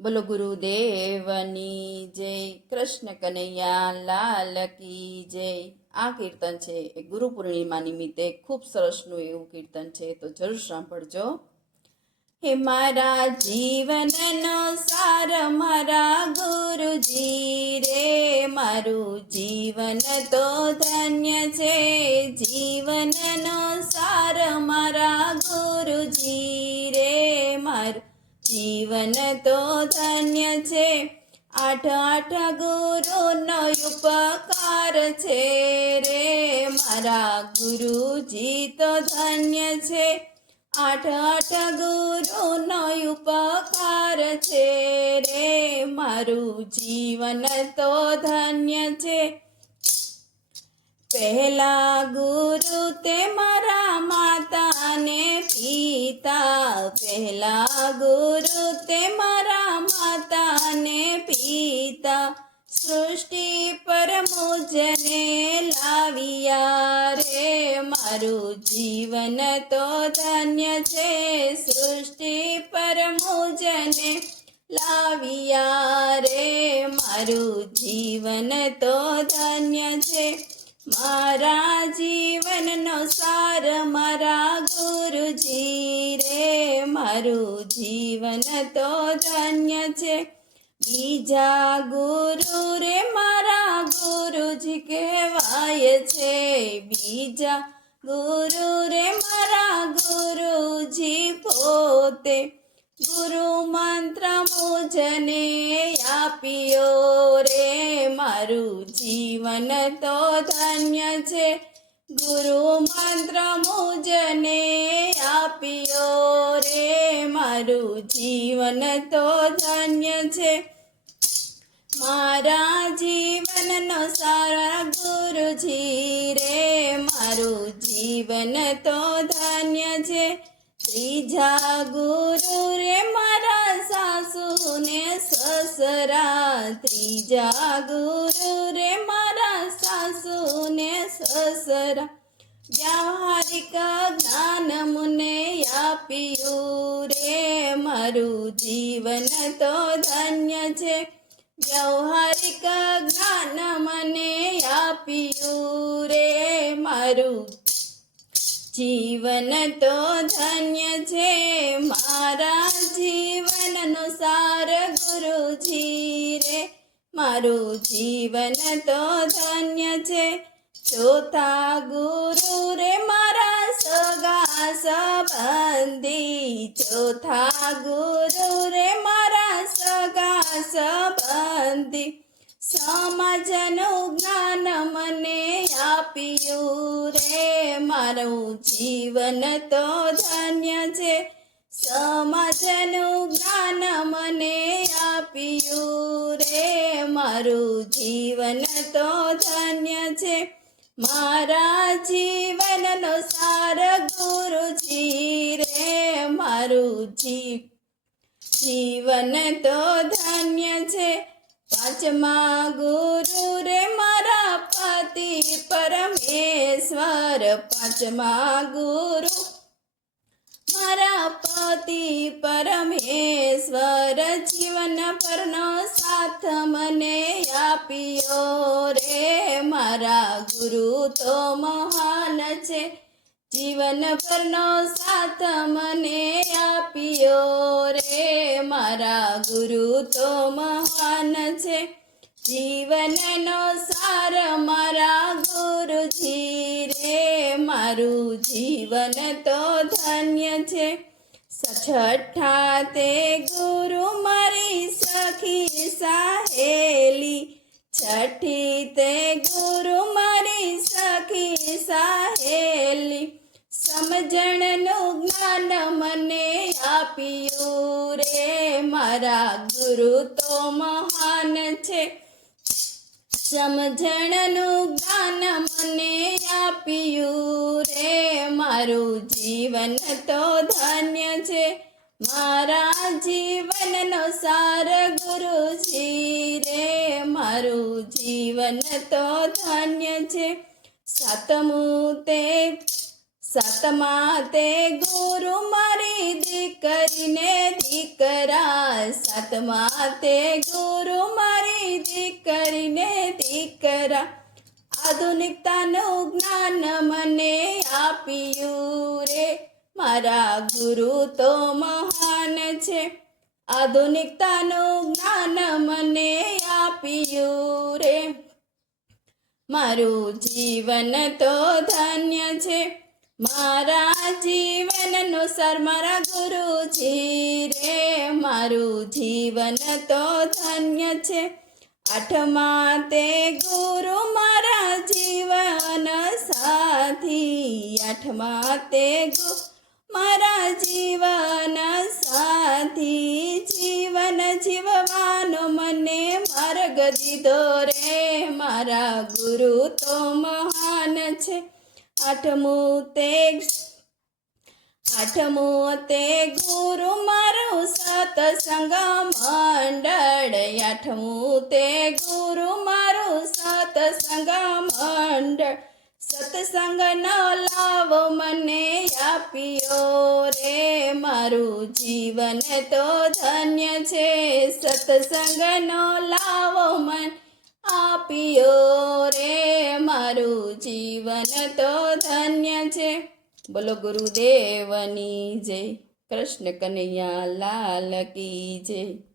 બોલો ગુરુદેવની જય. કૃષ્ણ કનૈયા લાલ કી જય. આ કીર્તન છે એ ગુરુ પૂર્ણિમા નિમિત્તે ખૂબ સરસનું એવું કીર્તન છે, તો જરૂર સાંભળજો. હે મારા જીવનનો સાર મારા ગુરુજી રે, મારું જીવન તો ધન્ય છે. જીવનનો સાર મારા ગુરુજી રે, મારું જીવન તો ધન્ય છે. આઠ આઠ ગુરુનો ઉપકાર છે રે, મારા ગુરુજી તો ધન્ય છે. આઠ આઠ ગુરુનો ઉપકાર છે રે, મારું જીવન તો ધન્ય છે. પહેલા ગુરુ તે મારા માતા ને પિતા, પહેલા ગુરુ તે મારા માતા ને પિતા. સૃષ્ટિ પર મુજને લાવ્યા રે, મારું જીવન તો ધન્ય છે. સૃષ્ટિ પર મુજને લાવ્યા રે, મારું જીવન તો ધન્ય છે. મારા જીવનનો સાર મારા ગુરુજી રે, મારું જીવન તો ધન્ય છે. બીજા ગુરુ રે મારા ગુરુજી કહેવાય છે. બીજા ગુરુ રે મારા ગુરુજી પોતે. ગુરુ મંત્ર મુજને આપ્યો રે, મારું જીવન તો ધન્ય છે. ગુરુ મંત્ર મુજને આપ્યો રે, મારું જીવન તો ધન્ય છે. મારા જીવનનો સારા ગુરુજી રે, મારું જીવન તો ધન્ય છે. ત્રીજા ગુરુ રે મારા સાસુ ને સસરા, ત્રીજા ગુરુ રે મારા સાસુ ને સસરા. વ્યવહારિક જ્ઞાન મને આપ્યું રે, મારું જીવન તો ધન્ય છે. વ્યવહારિક જ્ઞાન મને આપ્યું રે, મારું જીવન તો ધન્ય છે. મારા જીવનનો સાર ગુરુજી રે, મારું જીવન તો ધન્ય છે. ચોથા ગુરુ રે મારા સગા સંબંધી, ચોથા ગુરુ રે મારા સગા સંબંધી. સમાજનું જ્ઞાન મને આપ્યું રે, મારું જીવન તો ધન્ય છે. સમાજનું જ્ઞાન મને આપ્યું રે, મારું જીવન તો ધન્ય છે. મારા જીવનનો સાર ગુરુજી રે, મારું જીવન તો ધન્ય છે. પાંચમા ગુરુ રે મારા પતિ પરમેશ્વર, પાંચમા ગુરુ મારા પતિ પરમેશ્વર. જીવન પરનો સાથ મને આપ્યો રે, મારા ગુરુ તો મહાન છે. જીવન પરનો સાથ મને આપ્યો રે, મારા ગુરુ તો મહાન છે. જીવનનો સાર મારા ગુરુજી રે, મારું જીવન તો ધન્ય છે. છઠ્ઠા તે ગુરુ મારી સખી સહેલી, છઠ્ઠી તે ગુરુ મારી સખી સહેલી. સમજણનું જ્ઞાન મને આપ્યું રે, મારા ગુરુ તો મહાન છે. સમજણનું જ્ઞાન મને આપ્યું રે, મારું જીવન તો ધન્ય છે. મારા જીવનનો સાર ગુરુજી રે, મારું જીવન તો ધન્ય છે. સાતમા તે ગુરુ મારી દીકરીને દીકરા, સાતમા તે ગુરુ મારી દીકરીને દીકરા, આધુનિકતાનું જ્ઞાન મને આપ્યું રે, મારા ગુરુ તો મહાન છે, આધુનિકતાનું જ્ઞાન મને આપ્યું રે, મારું જીવન તો ધન્ય છે, મારા જીવનનો સર મારા ગુરુજી રે, મારું જીવન તો ધન્ય છે, આઠમા તે ગુરુ મારા જીવન સાથી, આઠમા તે ગુરુ મારા જીવન સાથી, જીવન જીવવાનો મને માર્ગ દીધો રે, મારા ગુરુ તો મહાન છે, આઠમું તે ગુરુ મારું સત્સંગ મંડળ, આઠમું તે ગુરુ મારું સત્સંગ મંડળ, સત્સંગનો લાવો મને આપ્યો રે, મારું જીવન તો ધન્ય છે, સત્સંગનો લાવો મને આપ્યો રે, મારું જીવન તો ધન્ય છે. બોલો ગુરુદેવની જય. કૃષ્ણ કનૈયા લાલ કી જય.